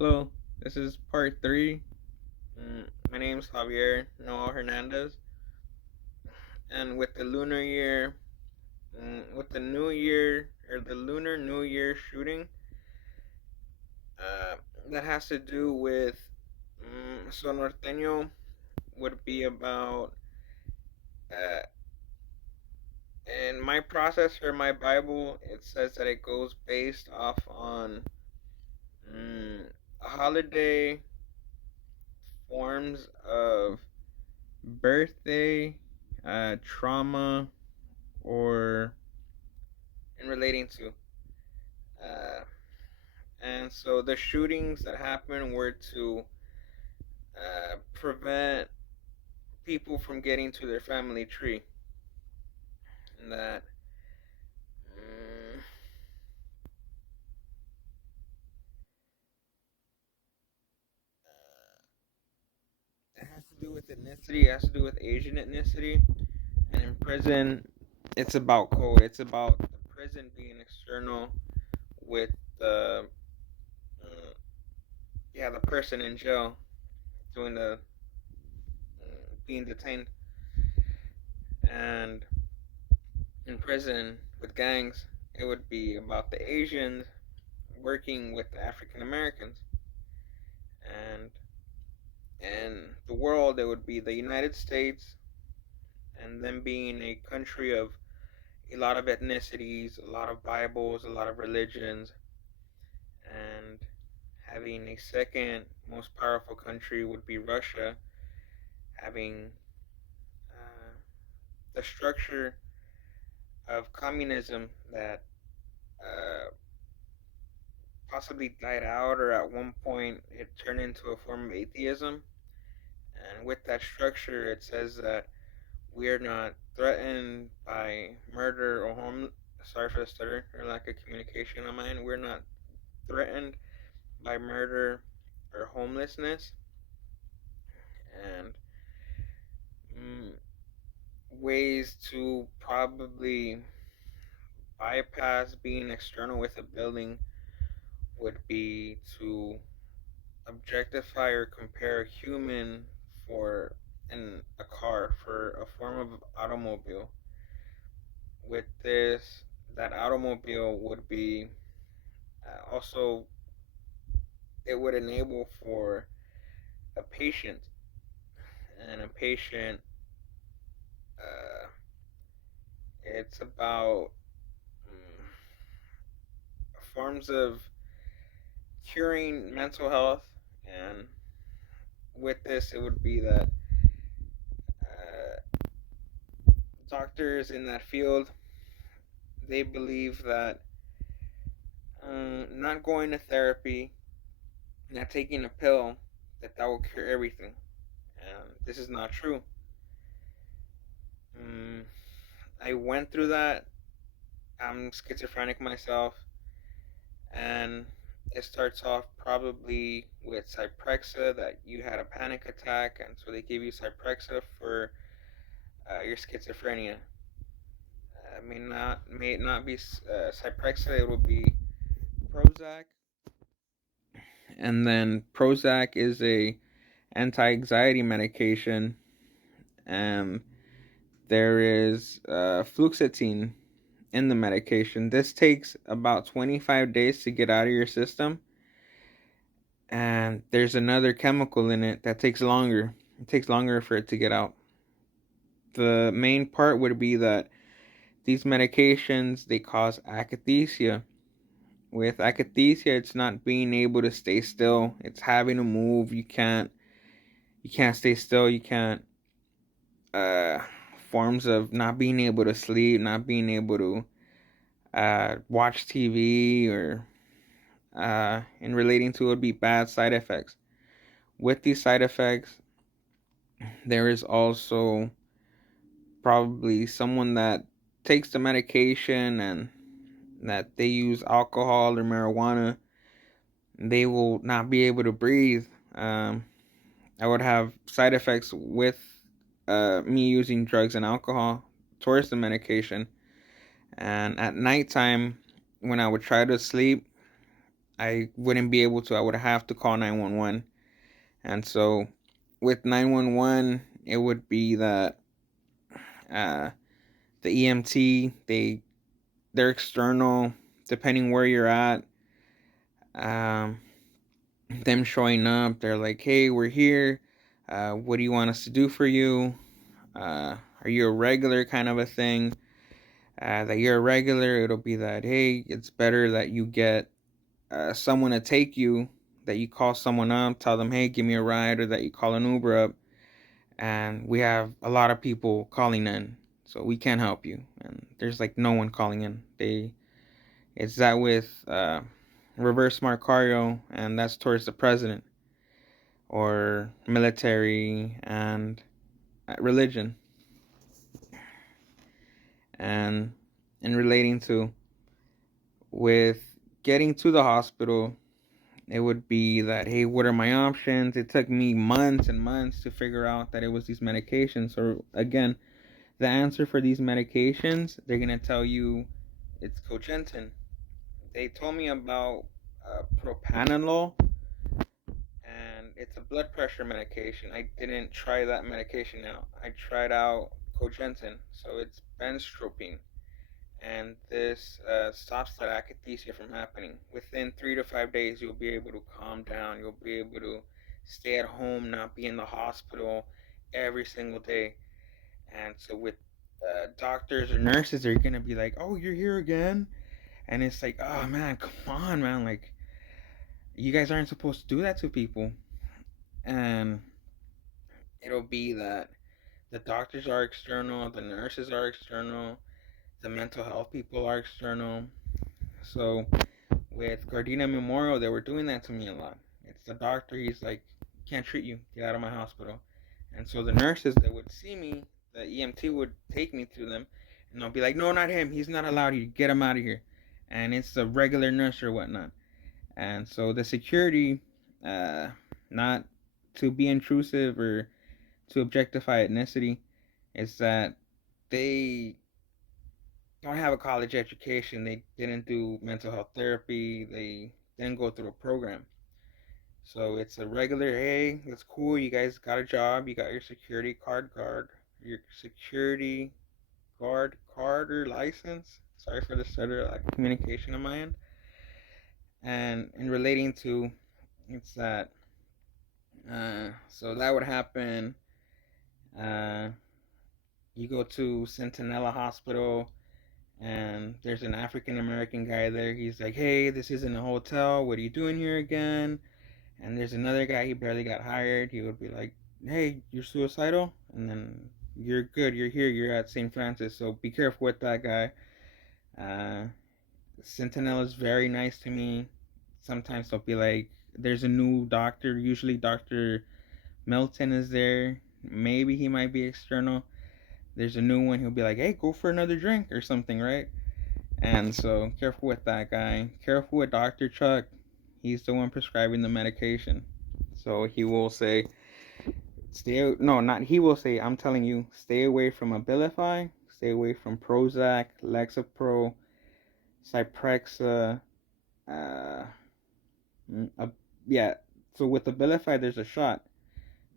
Hello, this is part three. My name is Javier Noel Hernandez, and with the lunar year, with the new year or the lunar new year shooting, uh, that has to do with so norteño would be about uh, in my process for my Bible. It says that it goes based off on a holiday, forms of birthday, trauma, or in relating to. Uh, and so the shootings that happened were to prevent people from getting to their family tree. And that it has to do with ethnicity, it has to do with Asian ethnicity. And in prison, it's about code, it's about the prison being external with the yeah, the person in jail doing the being detained. And in prison with gangs, it would be about the Asians working with the African Americans, and in the world, it would be the United States, and them being a country of a lot of ethnicities, a lot of Bibles, a lot of religions, and having a second most powerful country would be Russia, having uh, the structure of communism that uh, possibly died out, or at one point it turned into a form of atheism. And with that structure, it says that we are not threatened by murder or home. Sorry for the stutter or lack of communication on mine. We're not threatened by murder or homelessness, and mm, ways to probably bypass being external with a building would be to objectify or compare a human for in a car for a form of automobile. With this, that automobile would be also, it would enable for a patient, and a patient, uh, it's about forms of curing mental health. And with this, it would be that uh, doctors in that field, they believe that not going to therapy, not taking a pill, that will cure everything. And this is not true. um, I went through that. I'm schizophrenic myself, and it starts off probably with Cyprexa, that you had a panic attack, and so they give you Cyprexa for your schizophrenia. May not be Cyprexa. It will be Prozac, and then Prozac is a anti-anxiety medication, and there is fluoxetine in the medication. This takes about 25 days to get out of your system, and there's another chemical in it that takes longer. It takes longer for it to get out. The main part would be that these medications, they cause akathisia. With akathisia, it's not being able to stay still. It's having to move. You can't stay still. You can't uh forms of not being able to sleep, not being able to watch TV, or in relating to it would be bad side effects. With these side effects, there is also probably someone that takes the medication and that they use alcohol or marijuana, they will not be able to breathe. I would have side effects with me using drugs and alcohol towards the medication. And at nighttime, when I would try to sleep, I wouldn't be able to. I would have to call 911. And so with 911, it would be that uh, the EMT, they're external, depending where you're at. Um, them showing up, they're like, "Hey, we're here. What do you want us to do for you? Are you a regular?" kind of a thing. That you're a regular, it'll be that, hey, it's better that you get someone to take you, that you call someone up, tell them, hey, give me a ride, or that you call an Uber up. And we have a lot of people calling in, so we can't help you. And there's like no one calling in. It's that with reverse smart cardio, and that's towards the president or military and religion, and relating to with getting to the hospital, it would be that, hey, what are my options? It took me months and months to figure out that it was these medications. So again, the answer for these medications, they're gonna tell you it's cogentin. They told me about propanolol, and it's a blood pressure medication. I didn't try that medication out. I tried out cogentin, so it's benztropine, and this stops that akathisia from happening. Within 3 to 5 days, you'll be able to calm down. You'll be able to stay at home, not be in the hospital every single day. And so with doctors or nurses, they're gonna be like, "Oh, you're here again," and it's like, "Oh man, come on, man! Like, you guys aren't supposed to do that to people." And it'll be that the doctors are external, the nurses are external, the mental health people are external. So with Gardena Memorial, they were doing that to me a lot. It's the doctor, he's like, can't treat you, get out of my hospital. And so the nurses that would see me, the EMT would take me to them, and they'll be like, no, not him, he's not allowed here, get him out of here. And it's a regular nurse or whatnot. And so the security, not to be intrusive or to objectify ethnicity, is that they don't have a college education. They didn't do mental health therapy. They didn't go through a program. So it's a regular, hey, that's cool. You guys got a job. You got your security your security card or license. Sorry for the stutter, like communication on my end. And in relating to, it's that, so that would happen. Uh, you go to Centinela Hospital, and there's an African American guy there. He's like, "Hey, this isn't a hotel. What are you doing here again?" And there's another guy. He barely got hired. He would be like, "Hey, you're suicidal," and then you're good. You're here. You're at St. Francis. So be careful with that guy. Uh, Sentinel is very nice to me. Sometimes they'll be like, "There's a new doctor. Usually Doctor Milton is there. Maybe he might be external. There's a new one. He'll be like, hey, go for another drink or something, right?" And so careful with that guy. Careful with Dr. Chuck. He's the one prescribing the medication. So he will say, no, not he will say, I'm telling you, stay away from Abilify, stay away from Prozac, Lexapro, Cyprexa, uh, uh, yeah. So with Abilify, there's a shot.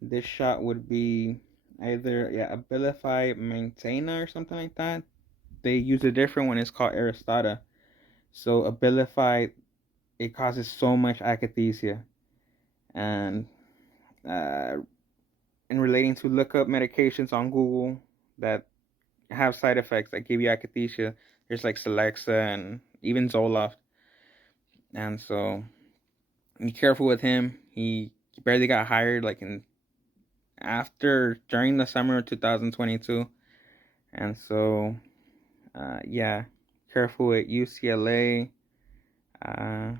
This shot would be either, yeah, Abilify Maintainer or something like that. They use a different one. It's called Aristata. So Abilify, it causes so much akathisia. And uh, in relating to look up medications on Google that have side effects that give you akathisia, there's like Celexa and even Zoloft. And so be careful with him. He barely got hired like during the summer of 2022. And so yeah, careful with UCLA. I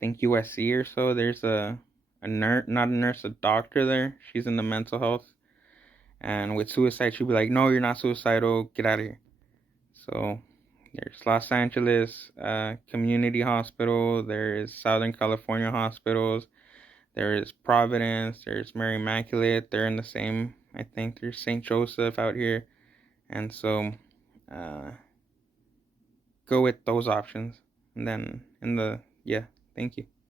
think USC or so. There's a nurse, not a nurse, a doctor there. She's in the mental health. And with suicide, she'll be like, "No, you're not suicidal. Get out of here." So there's Los Angeles Community Hospital. There is Southern California hospitals. There is Providence. There's Mary Immaculate. They're in the same. I think there's St. Joseph out here. And so uh, go with those options. And then yeah, Thank you.